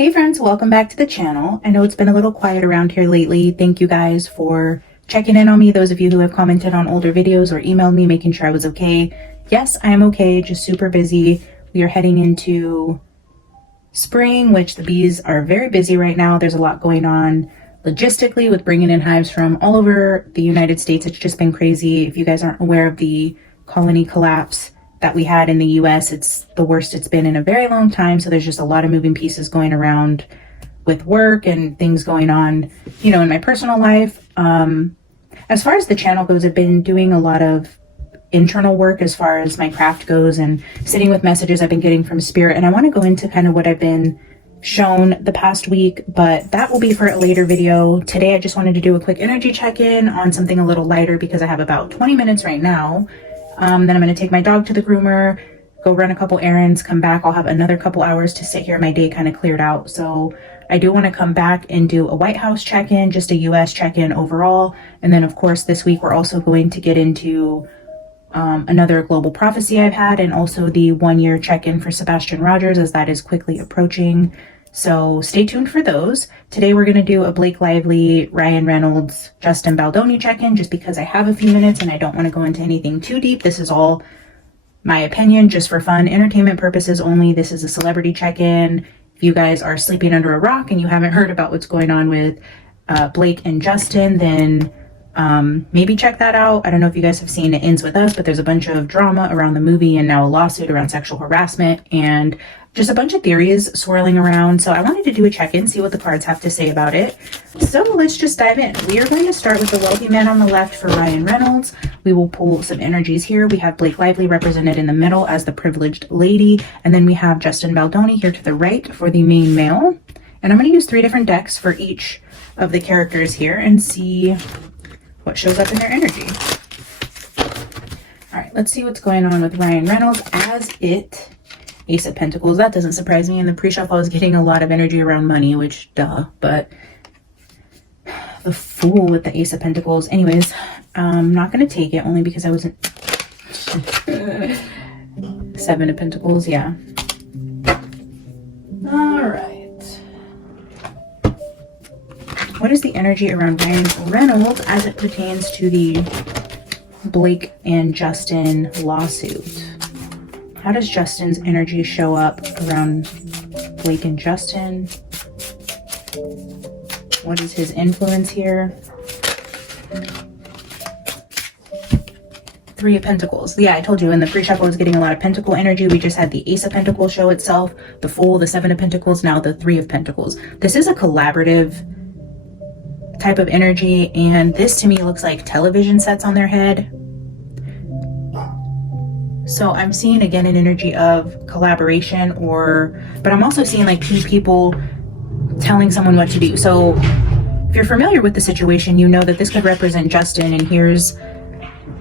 Hey friends, welcome back to the channel. I know it's been a little quiet around here lately. Thank you guys for checking in on me. Those of you who have commented on older videos or emailed me making sure I was okay. Yes, I am okay, just super busy. We are heading into spring, which the bees are very busy right now. There's a lot going on logistically with bringing in hives from all over the United States. It's just been crazy. If you guys aren't aware of the colony collapse that we had in the US, it's the worst it's been in a very long time. So there's just a lot of moving pieces going around with work and things going on, you know, in my personal life. As far as the channel goes, I've been doing a lot of internal work as far as my craft goes and sitting with messages I've been getting from spirit. And I want to go into kind of what I've been shown the past week, but that will be for a later video. Today, I just wanted to do a quick energy check-in on something a little lighter because I have about 20 minutes right now. Then I'm going to take my dog to the groomer, go run a couple errands, come back. I'll have another couple hours to sit here. My day kind of cleared out. So I do want to come back and do a White House check-in, just a US check-in overall. And then of course, this week, we're also going to get into another global prophecy I've had, and also the 1-year check-in for Sebastian Rogers as that is quickly approaching. So stay tuned for those. Today we're going to do a Blake Lively, Ryan Reynolds, Justin Baldoni check-in just because I have a few minutes and I don't want to go into anything too deep. This is all my opinion, just for fun, entertainment purposes only. This is a celebrity check-in. If you guys are sleeping under a rock and you haven't heard about what's going on with Blake and Justin, then maybe check that out. I don't know if you guys have seen It Ends With Us, but there's a bunch of drama around the movie and now a lawsuit around sexual harassment and just a bunch of theories swirling around. So I wanted to do a check-in, see what the cards have to say about it. So let's just dive in. We are going to start with the wealthy man on the left for Ryan Reynolds. We will pull some energies here. We have Blake Lively represented in the middle as the privileged lady. And then we have Justin Baldoni here to the right for the main male. And I'm going to use 3 different decks for each of the characters here and see what shows up in their energy. All right, let's see what's going on with Ryan Reynolds as it Ace of Pentacles. That doesn't surprise me. In the pre-shuffle, I was getting a lot of energy around money, which duh, but the Fool with the Ace of Pentacles. Anyways, I'm not going to take it only because I wasn't 7 of Pentacles. Yeah. All right. What is the energy around Ryan Reynolds as it pertains to the Blake and Justin lawsuit? How does Justin's energy show up around Blake and Justin? What is his influence here? 3 of Pentacles. Yeah, I told you in the pre-shuffle I was getting a lot of Pentacle energy. We just had the Ace of Pentacles show itself, the Fool, the 7 of Pentacles, now the 3 of Pentacles. This is a collaborative type of energy, and this to me looks like television sets on their head. So I'm seeing again an energy of collaboration, but I'm also seeing like 2 people telling someone what to do. So if you're familiar with the situation, you know that this could represent Justin, and here's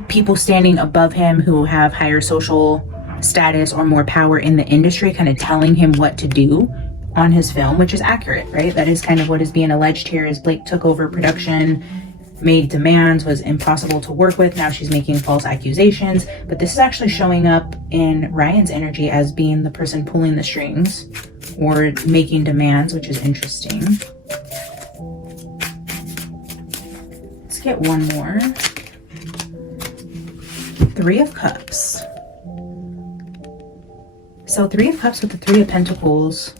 people standing above him who have higher social status or more power in the industry kind of telling him what to do on his film, which is accurate, right? That is kind of what is being alleged here, is Blake took over production, made demands, was impossible to work with. Now she's making false accusations, but this is actually showing up in Ryan's energy as being the person pulling the strings or making demands, which is interesting. Let's get one more. 3 of Cups. So 3 of Cups with the 3 of Pentacles.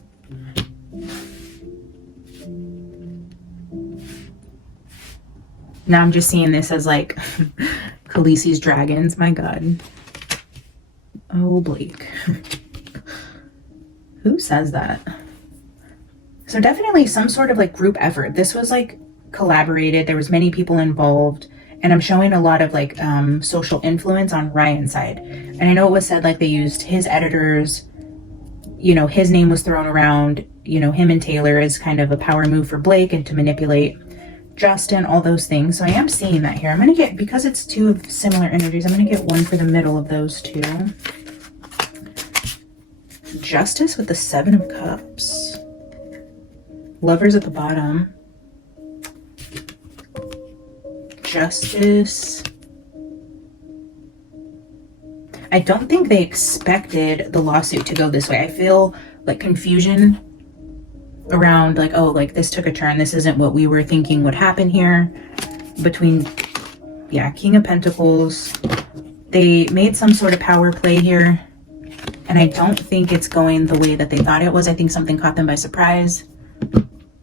Now I'm just seeing this as like Khaleesi's dragons. My God. Oh, Blake. Who says that? So definitely some sort of like group effort. This was like collaborated. There was many people involved. And I'm showing a lot of like social influence on Ryan's side. And I know it was said like they used his editors. You know, his name was thrown around. You know, him and Taylor is kind of a power move for Blake and to manipulate Justin, all those things. So I am seeing that here. I'm going to get, because it's 2 of similar energies, I'm going to get one for the middle of those 2. Justice with the 7 of Cups. Lovers at the bottom. Justice. I don't think they expected the lawsuit to go this way. I feel like confusion around like, oh, like this took a turn. This isn't what we were thinking would happen here. Between, yeah, King of Pentacles. They made some sort of power play here. And I don't think it's going the way that they thought it was. I think something caught them by surprise.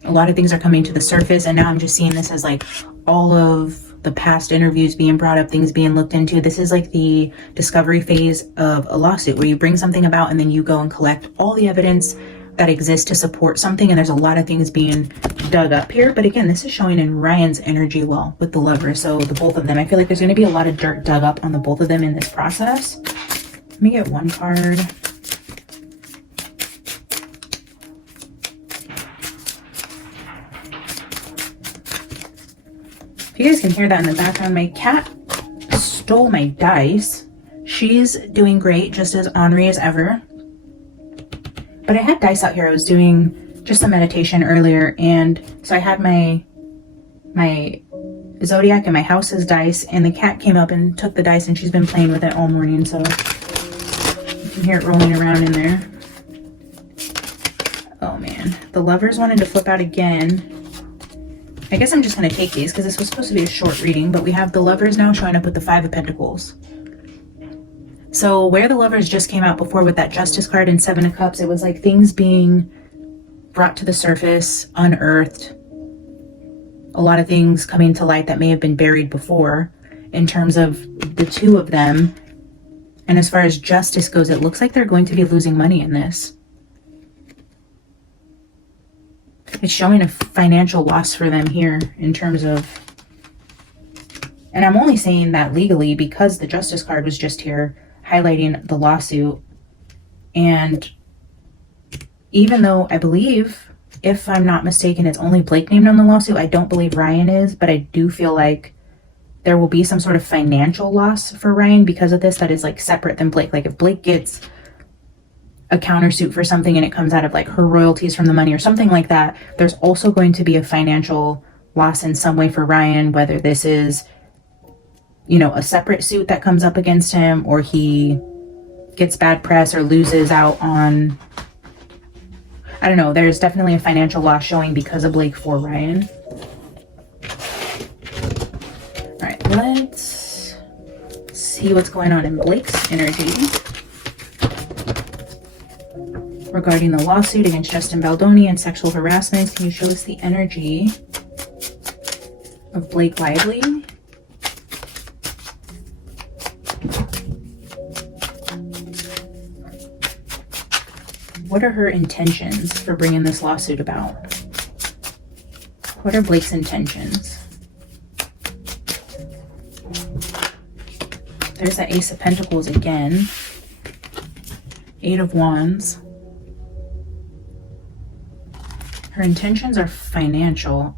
A lot of things are coming to the surface. And now I'm just seeing this as like all of the past interviews being brought up, things being looked into. This is like the discovery phase of a lawsuit where you bring something about and then you go and collect all the evidence that exists to support something. And there's a lot of things being dug up here. But again, this is showing in Ryan's energy well with the Lovers. So the both of them, I feel like there's going to be a lot of dirt dug up on the both of them in this process. Let me get one card. If you guys can hear that in the background, my cat stole my dice. She's doing great, just as ornery as ever. But I had dice out here. I was doing just a meditation earlier, and so I had my zodiac and my house's dice, and the cat came up and took the dice, and she's been playing with it all morning, so you can hear it rolling around in there. Oh man, the Lovers wanted to flip out again. I guess I'm just going to take these because this was supposed to be a short reading, but we have the Lovers now showing up with the Five of Pentacles. So where the Lovers just came out before with that Justice card and Seven of Cups, it was like things being brought to the surface, unearthed. A lot of things coming to light that may have been buried before in terms of the two of them. And as far as justice goes, it looks like they're going to be losing money in this. It's showing a financial loss for them here in terms of, and I'm only saying that legally because the Justice card was just here highlighting the lawsuit. And even though I believe, if I'm not mistaken, it's only Blake named on the lawsuit, I don't believe Ryan is, but I do feel like there will be some sort of financial loss for Ryan because of this that is like separate than Blake. Like if Blake gets a countersuit for something and it comes out of like her royalties from the money or something like that, there's also going to be a financial loss in some way for Ryan, whether this is, you know, a separate suit that comes up against him, or he gets bad press or loses out on, I don't know. There's definitely a financial loss showing because of Blake for Ryan. All right, let's see what's going on in Blake's energy regarding the lawsuit against Justin Baldoni and sexual harassment. Can you show us the energy of Blake Lively? What are her intentions for bringing this lawsuit about? What are Blake's intentions? There's that Ace of Pentacles again. Eight of Wands. Her intentions are financial.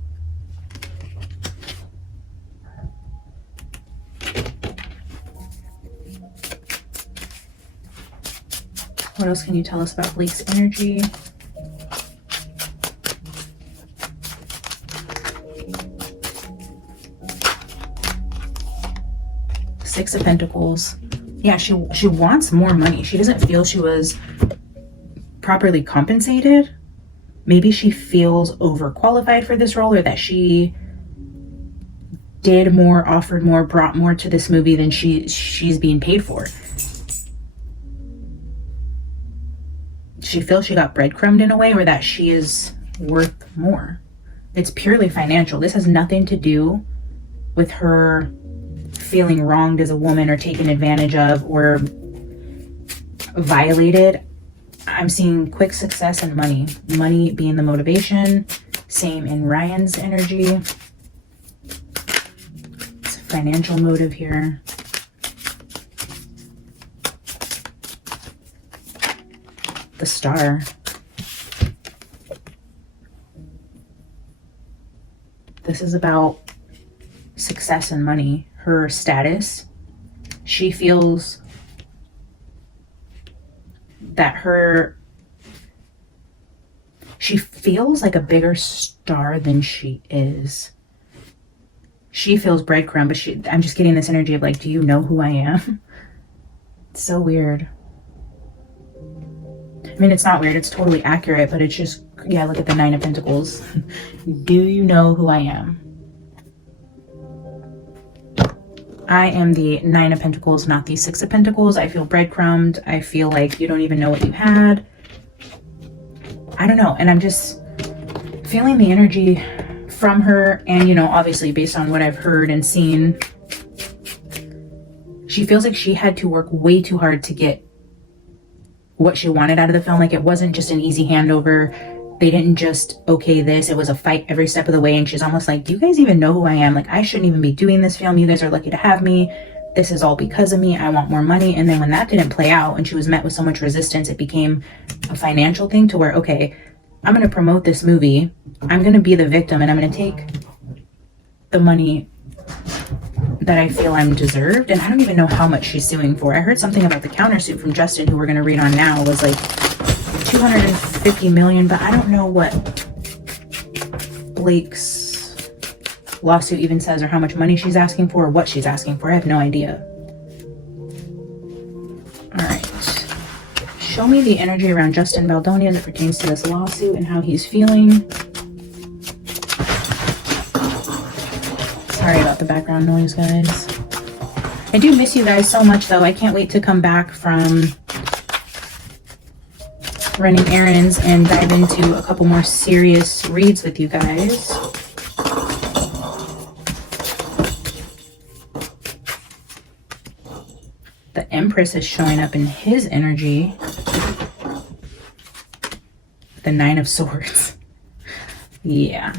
What else can you tell us about Blake's energy? Six of Pentacles. Yeah, she wants more money. She doesn't feel she was properly compensated. Maybe she feels overqualified for this role, or that she did more, offered more, brought more to this movie than she's being paid for. She feels she got breadcrumbed in a way, or that she is worth more. It's purely financial. This has nothing to do with her feeling wronged as a woman or taken advantage of or violated. I'm seeing quick success and money. Money being the motivation. Same in Ryan's energy. It's a financial motive here. The Star. This is about success and money. Her status. She feels that she feels like a bigger star than she is. She feels breadcrumb, but I'm just getting this energy of like, do you know who I am? It's so weird. I mean, it's not weird, it's totally accurate, but it's just Yeah, look at the Nine of Pentacles. Do you know who I am? I am the Nine of Pentacles, not the Six of Pentacles. I feel breadcrumbed. I feel like you don't even know what you had. I don't know. And I'm just feeling the energy from her. And, you know, obviously based on what I've heard and seen, she feels like she had to work way too hard to get what she wanted out of the film. Like, it wasn't just an easy handover. They didn't just okay this. It was a fight every step of the way. And she's almost like, do you guys even know who I am? Like, I shouldn't even be doing this film. You guys are lucky to have me. This is all because of me. I want more money. And then when that didn't play out and she was met with so much resistance, it became a financial thing to where, okay, I'm going to promote this movie. I'm going to be the victim and I'm going to take the money that I feel I'm deserved. And I don't even know how much she's suing for. I heard something about the countersuit from Justin, who we're going to read on now, was like 250 million, but I don't know what Blake's lawsuit even says, or how much money she's asking for, or what she's asking for. I have no idea. All right. Show me the energy around Justin Baldoni as it pertains to this lawsuit and how he's feeling. Sorry about the background noise, guys. I do miss you guys so much, though. I can't wait to come back from running errands and dive into a couple more serious reads with you guys. The Empress is showing up in his energy. The Nine of Swords. Yeah.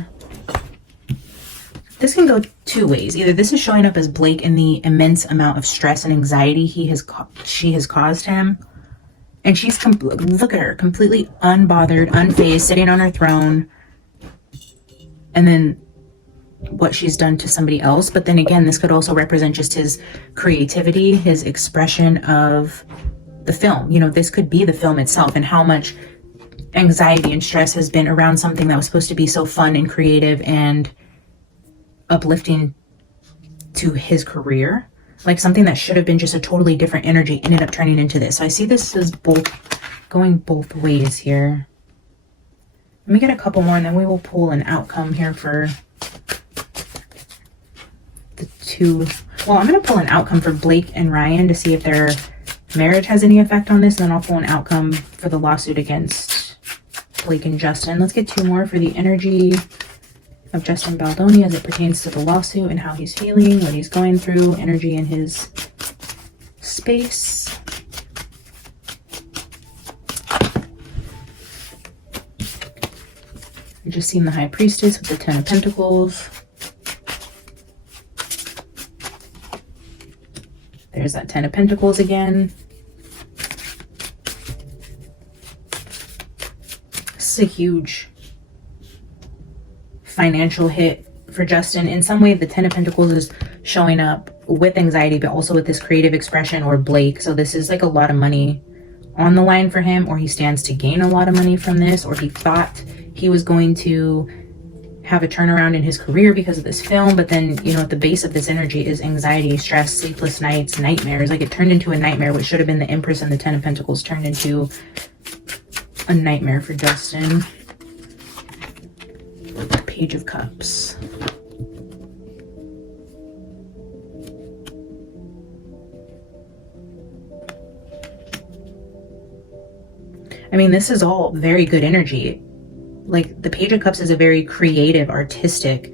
This can go two ways. Either this is showing up as Blake in the immense amount of stress and anxiety she has caused him. And she's, look at her, completely unbothered, unfazed, sitting on her throne. And then what she's done to somebody else. But then again, this could also represent just his creativity, his expression of the film. You know, this could be the film itself, and how much anxiety and stress has been around something that was supposed to be so fun and creative and uplifting to his career. Like, something that should have been just a totally different energy ended up turning into this. So I see this as going both ways here. Let me get a couple more and then we will pull an outcome here for the two. Well, I'm going to pull an outcome for Blake and Ryan to see if their marriage has any effect on this. And then I'll pull an outcome for the lawsuit against Blake and Justin. Let's get two more for the energy of Justin Baldoni as it pertains to the lawsuit and how he's feeling, what he's going through, energy in his space. We're just seeing the High Priestess with the Ten of Pentacles. There's that Ten of Pentacles again. This is a huge financial hit for Justin. In some way, the Ten of Pentacles is showing up with anxiety, but also with this creative expression, or Blake. So this is like a lot of money on the line for him, or he stands to gain a lot of money from this, or he thought he was going to have a turnaround in his career because of this film. But then, you know, at the base of this energy is anxiety, stress, sleepless nights, nightmares. Like, it turned into a nightmare. What should have been the Empress and the Ten of Pentacles turned into a nightmare for Justin. Page of Cups. I mean, this is all very good energy. Like, the Page of Cups is a very creative, artistic,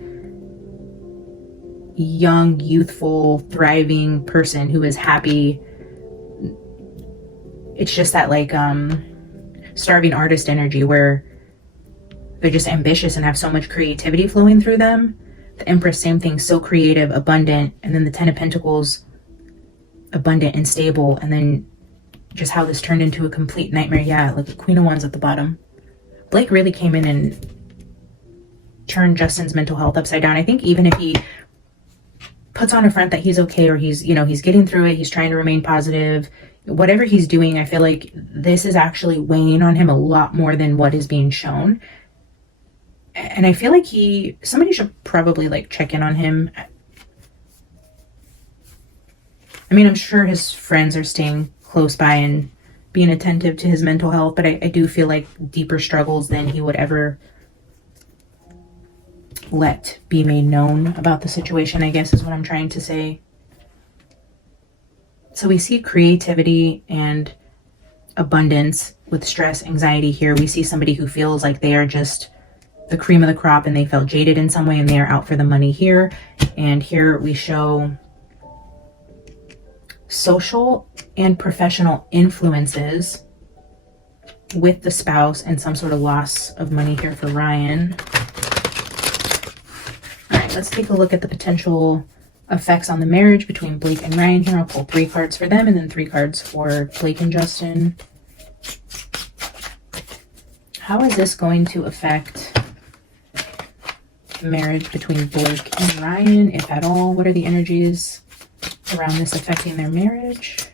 young, youthful, thriving person who is happy. It's just that, like, starving artist energy where they're just ambitious and have so much creativity flowing through them. The Empress, same thing, so creative, abundant. And then the Ten of Pentacles, abundant and stable. And then just how this turned into a complete nightmare. Yeah, like the Queen of Wands at the bottom. Blake really came in and turned Justin's mental health upside down. I think even if he puts on a front that he's okay, or he's, you know, he's getting through it, he's trying to remain positive, whatever he's doing, I feel like this is actually weighing on him a lot more than what is being shown. And I feel like somebody should probably like check in on him. I mean, I'm sure his friends are staying close by and being attentive to his mental health, but I do feel like deeper struggles than he would ever let be made known about the situation, I guess is what I'm trying to say. So we see creativity and abundance with stress, anxiety here. We see somebody who feels like they are just the cream of the crop and they felt jaded in some way and they are out for the money here. And here we show social and professional influences with the spouse and some sort of loss of money here for Ryan. All right, let's take a look at the potential effects on the marriage between Blake and Ryan here. I'll pull 3 cards for them and then 3 cards for Blake and Justin. How is this going to affect the marriage between Blake and Ryan, if at all? What are the energies around this affecting their marriage?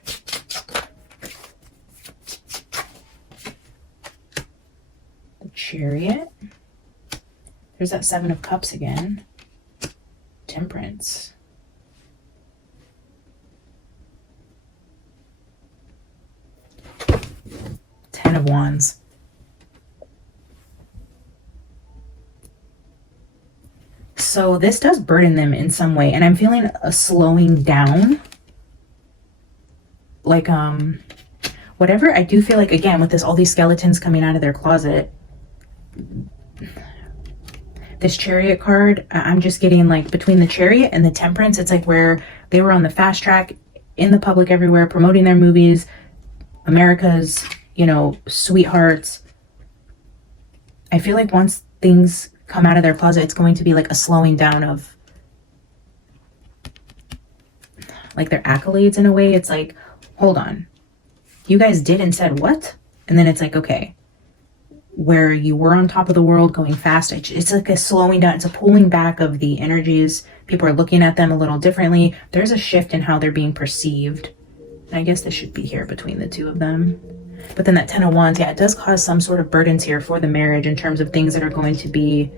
The Chariot. There's that 7 of Cups again. Temperance. Ten of Wands. So this does burden them in some way, and I'm feeling a slowing down. Like, whatever. I do feel like, again, with this, all these skeletons coming out of their closet, this Chariot card, I'm just getting like between the Chariot and the Temperance, it's like where they were on the fast track in the public everywhere, promoting their movies, America's, you know, sweethearts. I feel like once things come out of their closet, it's going to be like a slowing down of like their accolades in a way. It's like, hold on, you guys did and said what? And then it's like, okay, where you were on top of the world going fast, it's like a slowing down, it's a pulling back of the energies. People are looking at them a little differently. There's a shift in how they're being perceived. And I guess this should be here between the two of them. But then that 10 of Wands, yeah, it does cause some sort of burdens here for the marriage in terms of things that are going to be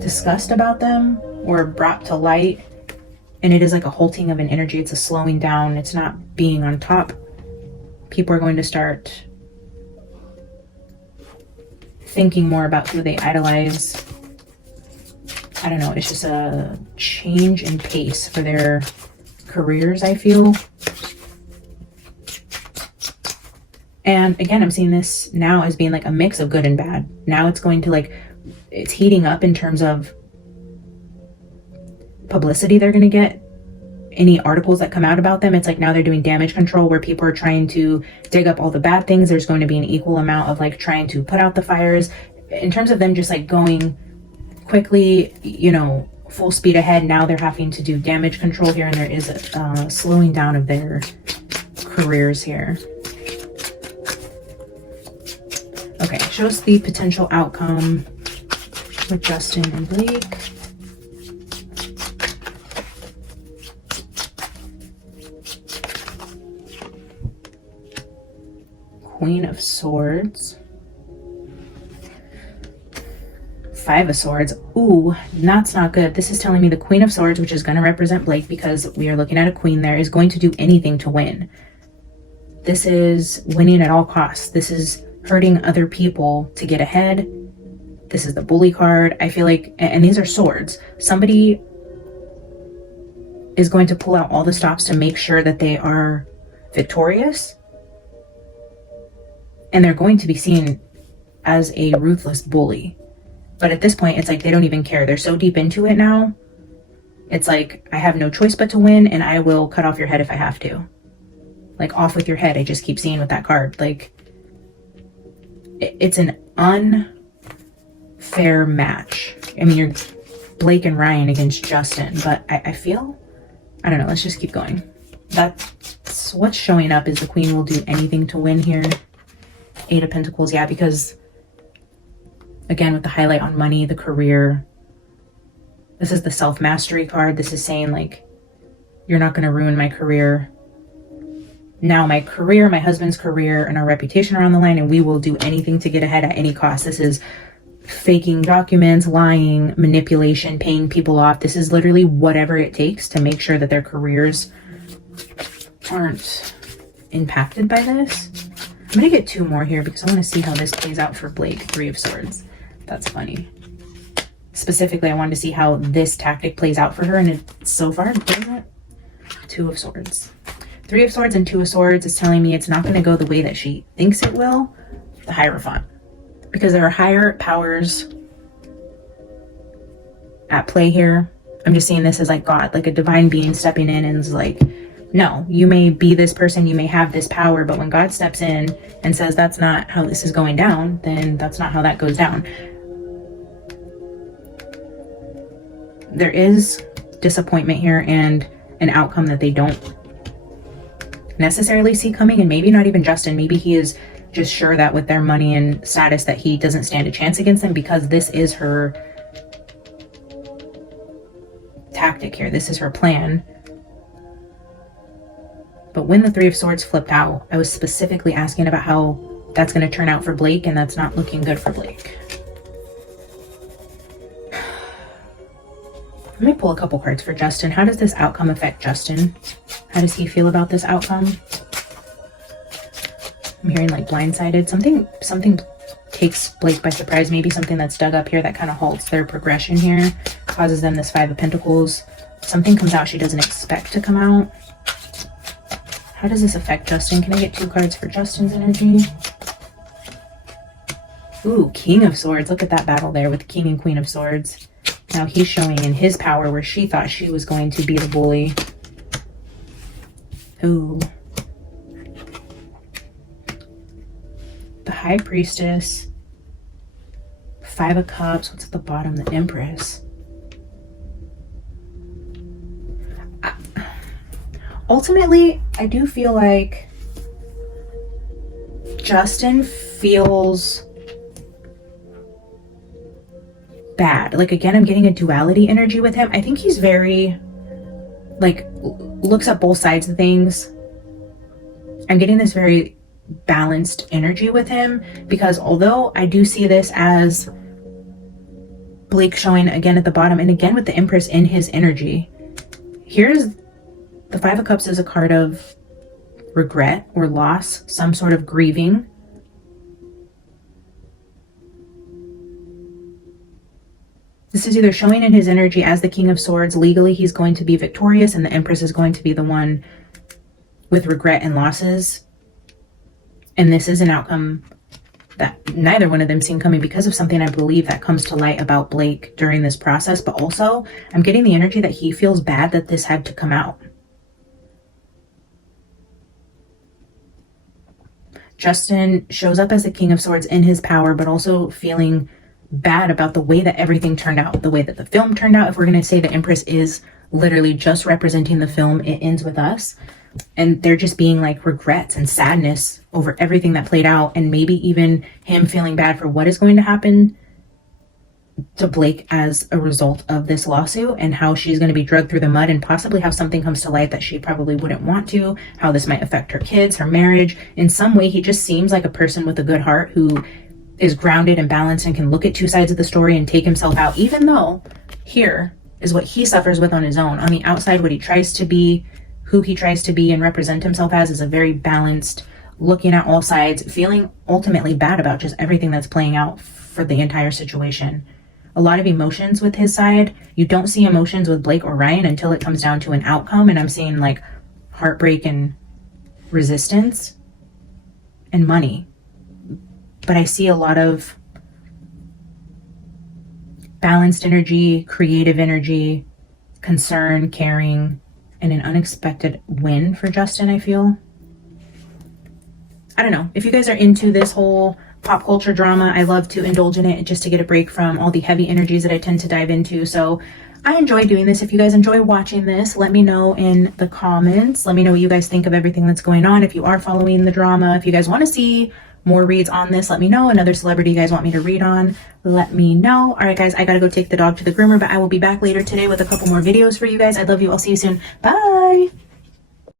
discussed about them or brought to light. And it is like a halting of an energy. It's a slowing down. It's not being on top. People are going to start thinking more about who they idolize. I don't know. It's just a change in pace for their careers, I feel. And again, I'm seeing this now as being like a mix of good and bad. Now it's going to like, it's heating up in terms of publicity they're going to get. Any articles that come out about them, it's like now they're doing damage control where people are trying to dig up all the bad things. There's going to be an equal amount of like trying to put out the fires. In terms of them just like going quickly, you know, full speed ahead, now they're having to do damage control here, and there is a slowing down of their careers here. Okay, shows the potential outcome with Justin and Blake. Queen of Swords. 5 of Swords. Ooh, that's not good. This is telling me the Queen of Swords, which is going to represent Blake because we are looking at a queen there, is going to do anything to win. This is winning at all costs. This is hurting other people to get ahead. This is the bully card. I feel like, and these are swords. Somebody is going to pull out all the stops to make sure that they are victorious. And they're going to be seen as a ruthless bully. But at this point, it's like they don't even care. They're so deep into it now. It's like, I have no choice but to win, and I will cut off your head if I have to. Like, off with your head. I just keep seeing with that card. Like, it's an unfair match. I mean, you're Blake and Ryan against Justin, but I feel, I don't know, let's just keep going. That's what's showing up, is the queen will do anything to win here. 8 of Pentacles, yeah, because again, with the highlight on money, the career, this is the self-mastery card. This is saying like, you're not going to ruin my career. Now my career, my husband's career, and our reputation are on the line, and we will do anything to get ahead at any cost. This is faking documents, lying, manipulation, paying people off. This is literally whatever it takes to make sure that their careers aren't impacted by this. I'm gonna get 2 more here because I want to see how this plays out for Blake. 3 of Swords. That's funny. Specifically, I wanted to see how this tactic plays out for her, and it so far, what is that? 2 of Swords. 3 of Swords and 2 of Swords is telling me it's not going to go the way that she thinks it will. The Hierophant. Because there are higher powers at play here. I'm just seeing this as like God, like a divine being stepping in and is like, no, you may be this person, you may have this power, but when God steps in and says that's not how this is going down, then that's not how that goes down. There is disappointment here and an outcome that they don't necessarily see coming, and maybe not even Justin. Maybe he is just sure that with their money and status that he doesn't stand a chance against them, because this is her tactic here. This is her plan. But when the 3 of Swords flipped out, I was specifically asking about how that's going to turn out for Blake, and that's not looking good for Blake. Let me pull a couple cards for Justin. How does this outcome affect Justin? How does he feel about this outcome? I'm hearing like blindsided. Something takes Blake by surprise. Maybe something that's dug up here that kind of halts their progression here, causes them this 5 of Pentacles. Something comes out she doesn't expect to come out. How does this affect Justin? Can I get 2 cards for Justin's energy? Ooh, King of Swords. Look at that battle there with King and Queen of Swords. Now he's showing in his power where she thought she was going to be the bully. Ooh. The High Priestess. 5 of Cups. What's at the bottom? The Empress. Ultimately, I do feel like Justin feels bad. Like, again, I'm getting a duality energy with him. I think he's very, like, looks at both sides of things. I'm getting this very balanced energy with him, because although I do see this as Blake showing again at the bottom, and again with the Empress in his energy, here's the 5 of Cups is a card of regret or loss, some sort of grieving. This is either showing in his energy as the King of Swords. Legally, he's going to be victorious, and the Empress is going to be the one with regret and losses. And this is an outcome that neither one of them seen coming because of something I believe that comes to light about Blake during this process. But also, I'm getting the energy that he feels bad that this had to come out. Justin shows up as the King of Swords in his power, but also feeling bad about the way that everything turned out, the way that the film turned out. If we're going to say the Empress is literally just representing the film, it ends with us. And they're just being like regrets and sadness over everything that played out, and maybe even him feeling bad for what is going to happen to Blake as a result of this lawsuit, and how she's going to be dragged through the mud, and possibly how something comes to light that she probably wouldn't want to, how this might affect her kids, her marriage. In some way, he just seems like a person with a good heart who is grounded and balanced and can look at 2 sides of the story and take himself out, even though here is what he suffers with on his own. On the outside, what he tries to be, who he tries to be and represent himself as, is a very balanced, looking at all sides, feeling ultimately bad about just everything that's playing out for the entire situation. A lot of emotions with his side. You don't see emotions with Blake or Ryan until it comes down to an outcome, and I'm seeing like heartbreak and resistance and money. But I see a lot of balanced energy, creative energy, concern, caring, and an unexpected win for Justin, I feel. I don't know. If you guys are into this whole pop culture drama, I love to indulge in it just to get a break from all the heavy energies that I tend to dive into. So I enjoy doing this. If you guys enjoy watching this, let me know in the comments. Let me know what you guys think of everything that's going on. If you are following the drama, if you guys want to see more reads on this, let me know. Another celebrity you guys want me to read on, let me know. All right, guys, I gotta go take the dog to the groomer, but I will be back later today with a couple more videos for you guys. I love you. I'll see you soon. Bye.